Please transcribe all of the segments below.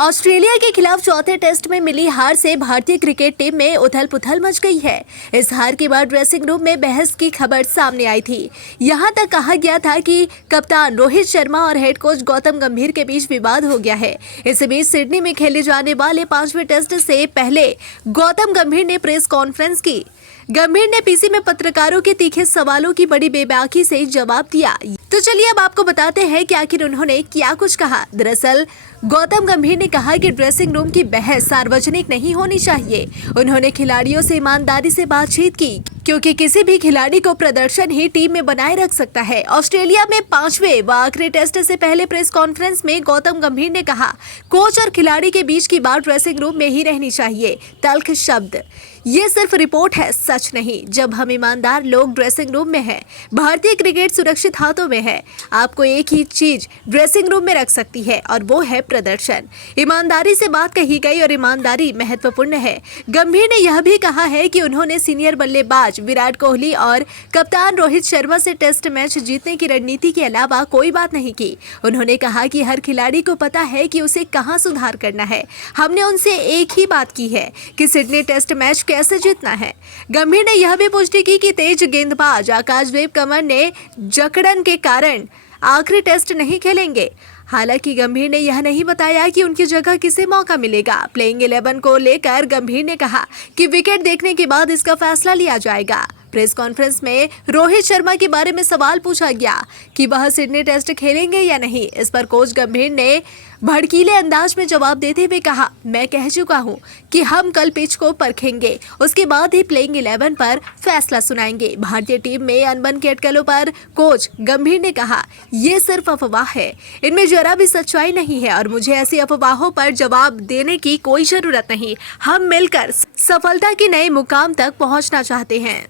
Australia के खिलाफ चौथे टेस्ट में मिली हार से भारतीय क्रिकेट टीम में उथल पुथल मच गई है। इस हार के बाद ड्रेसिंग रूम में बहस की खबर सामने आई थी। यहां तक कहा गया था कि कप्तान रोहित शर्मा और हेड कोच गौतम गंभीर के बीच विवाद हो गया है। इस बीच सिडनी में खेले जाने वाले 5वें टेस्ट से पहले गौतम गंभीर ने प्रेस कॉन्फ्रेंस की। गंभीर ने पीसी में पत्रकारों के तीखे सवालों की बड़ी बेबाकी से जवाब दिया। तो चलिए अब आपको बताते हैं कि आखिर उन्होंने क्या कुछ कहा। दरअसल गौतम गंभीर ने कहा कि ड्रेसिंग रूम की बहस सार्वजनिक नहीं होनी चाहिए। उन्होंने खिलाड़ियों से ईमानदारी से बातचीत की, क्योंकि किसी भी खिलाड़ी को प्रदर्शन ही टीम में बनाए रख सकता है। ऑस्ट्रेलिया में 5वें व आखिरी टेस्ट से पहले प्रेस कॉन्फ्रेंस में गौतम गंभीर ने कहा, कोच और खिलाड़ी के बीच की बात ड्रेसिंग रूम में ही रहनी चाहिए। तल्ख शब्द, ये सिर्फ रिपोर्ट है, सच नहीं। जब हम ईमानदार लोग ड्रेसिंग रूम में हैं, भारतीय क्रिकेट सुरक्षित हाथों में है। आपको एक ही चीज ड्रेसिंग रूम में रख सकती है और वो है प्रदर्शन। ईमानदारी से बात कही गई और ईमानदारी महत्वपूर्ण है। गंभीर ने यह भी कहा है कि उन्होंने सीनियर बल्लेबाज विराट कोहली और कप्तान रोहित शर्मा से टेस्ट मैच जीतने की रणनीति के अलावा कोई बात नहीं की। उन्होंने कहा कि हर खिलाड़ी को पता है कि उसे कहां सुधार करना है। हमने उनसे एक ही बात की है कि सिडनी टेस्ट मैच कैसे जीतना है। गंभीर ने यह भी पुष्टि की कि तेज गेंदबाज आकाशदीप कमर ने जकड़न के कारण आखिरी टेस्ट नहीं खेलेंगे। हालांकि गंभीर ने यह नहीं बताया कि उनकी जगह किसे मौका मिलेगा। प्लेइंग 11 को लेकर गंभीर ने कहा कि विकेट देखने के बाद इसका फैसला लिया जाएगा। प्रेस कॉन्फ्रेंस में रोहित शर्मा के बारे में सवाल पूछा गया कि वह सिडनी टेस्ट खेलेंगे या नहीं। इस पर कोच गंभीर ने भड़कीले अंदाज में जवाब देते हुए कहा, मैं कह चुका हूं कि हम कल पिच को परखेंगे, उसके बाद ही प्लेइंग 11 पर फैसला सुनाएंगे। भारतीय टीम में अनबन की अटकलों पर कोच गंभीर ने कहा, ये सिर्फ अफवाह है, इनमें जरा भी सच्चाई नहीं है और मुझे ऐसी अफवाहों पर जवाब देने की कोई जरूरत नहीं। हम मिलकर सफलता के नए मुकाम तक पहुंचना चाहते हैं।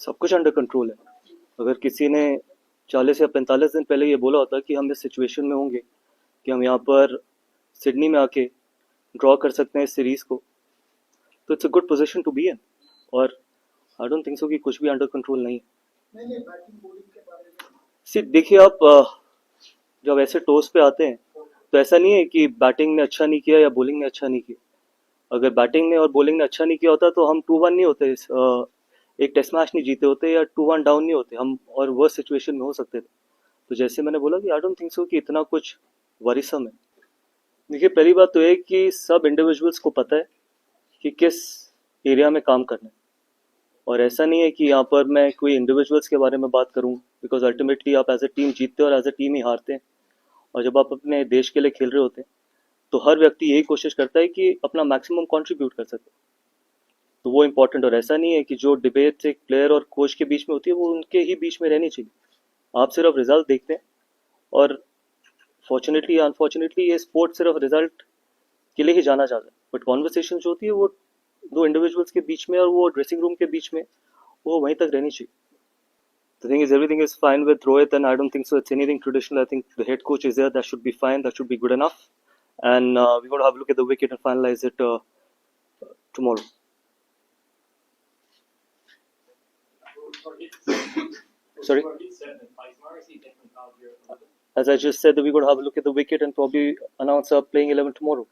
सब कुछ अंडर कंट्रोल है। अगर किसी ने 40 या 45 दिन पहले ये बोला होता कि हम इस सिचुएशन में होंगे कि हम यहाँ पर सिडनी में आके ड्रॉ कर सकते हैं इस सीरीज़ को, तो it's a good position to be in. और आई डोंट थिंक सो कि कुछ भी अंडर कंट्रोल नहीं है। देखिए, आप जब ऐसे टॉस पे आते हैं तो ऐसा नहीं है कि बैटिंग ने अच्छा नहीं किया या बॉलिंग ने अच्छा नहीं किया। अगर बैटिंग ने और बॉलिंग ने अच्छा नहीं किया होता तो हम 2-1 नहीं होते, एक टेस्ट मैच नहीं जीते होते या 2-1 डाउन नहीं होते हम, और वर्स्ट सिचुएशन में हो सकते थे। तो जैसे मैंने बोला कि आई डोंट थिंक सो कि इतना कुछ वरीसम है। देखिए, पहली बात तो है कि सब इंडिविजुअल्स को पता है कि किस एरिया में काम करना है, और ऐसा नहीं है कि यहाँ पर मैं कोई इंडिविजुअल्स के बारे में बात करूँ, बिकॉज अल्टीमेटली आप एज ए टीम जीतते हो और एज ए टीम ही हारते हैं। और जब आप अपने देश के लिए खेल रहे होते हैं तो हर व्यक्ति यही कोशिश करता है कि अपना मैक्सिमम कंट्रीब्यूट कर सके, तो वो इम्पोर्टेंट। और ऐसा नहीं है कि जो डिबेट एक प्लेयर और कोच के बीच में होती है वो उनके ही बीच में रहनी चाहिए। आप सिर्फ रिजल्ट देखते हैं, और फॉर्चुनेटली या अनफॉर्चुनेटली ये स्पोर्ट सिर्फ रिजल्ट के लिए ही जाना जाता है, बट कॉन्वर्सेशन जो होती है वो दो इंडिविजुअल्स के बीच में और वो ड्रेसिंग रूम के बीच में वो वहीं तक रहनी चाहिए। The thing is, everything is fine with Rohit, and I don't think so it's anything traditional. I think the head coach is there, that should be fine, that should be good enough. And we're going to have a look at the wicket and finalize it tomorrow. Sorry? As I just said, that we're going to have a look at the wicket and probably announce our playing 11 tomorrow.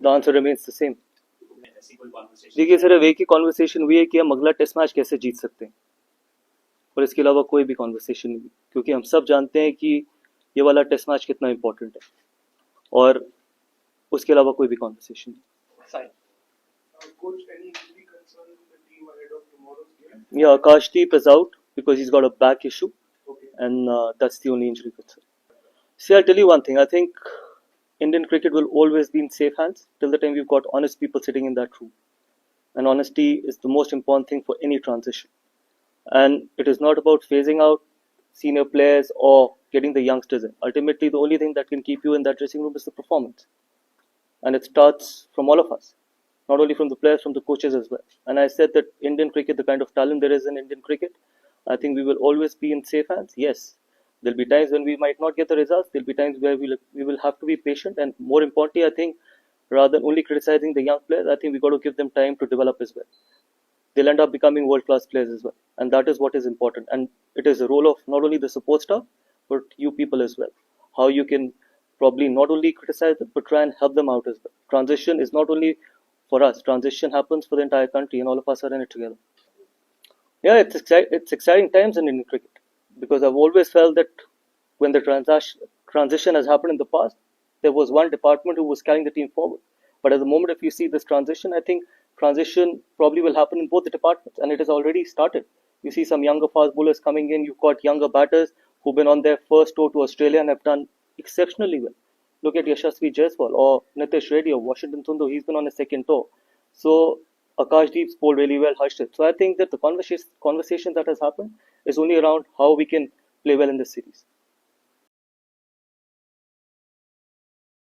The answer remains the same. देखिए, सिर्फ एक ही conversation हुई है कि हम अगला test match कैसे जीत सकते हैं, और इसके अलावा कोई भी कॉन्वर्सेशन नहीं, क्योंकि हम सब जानते हैं कि ये वाला टेस्ट मैच कितना इंपॉर्टेंट है, और उसके अलावा कोई भी कॉन्वर्सेशन नहीं। Yeah, Akashdeep is out because he's got a back issue, and that's the only injury concern. See, I'll tell you one thing. I think Indian cricket will always be in safe hands till the time we've got honest people sitting in that room. And honesty is the most important thing for any transition. And it is not about phasing out senior players or getting the youngsters in. Ultimately, the only thing that can keep you in that dressing room is the performance. And it starts from all of us, not only from the players, from the coaches as well. And I said that Indian cricket, the kind of talent there is in Indian cricket, I think we will always be in safe hands. Yes, there'll be times when we might not get the results. There'll be times where we will have to be patient. And more importantly, I think rather than only criticizing the young players, I think we got to give them time to develop as well. They'll end up becoming world-class players as well. And that is what is important. And it is a role of not only the support staff, but you people as well. how you can probably not only criticize them but try and help them out as well. Transition is not only for us, transition happens for the entire country, and all of us are in it together. Yeah, it's exciting times in Indian cricket because I've always felt that when the transition has happened in the past, there was one department who was carrying the team forward. But at the moment, if you see this transition, I think transition probably will happen in both the departments, and it has already started. You see some younger fast bowlers coming in. You've got younger batters who've been on their first tour to Australia and have done exceptionally well. Look at Yashasvi Jaiswal or Nitish Reddy or Washington Sundar. He's been on his second tour. So Akashdeep's bowled really well, Harshit. So I think that the conversation that has happened is only around how we can play well in this series.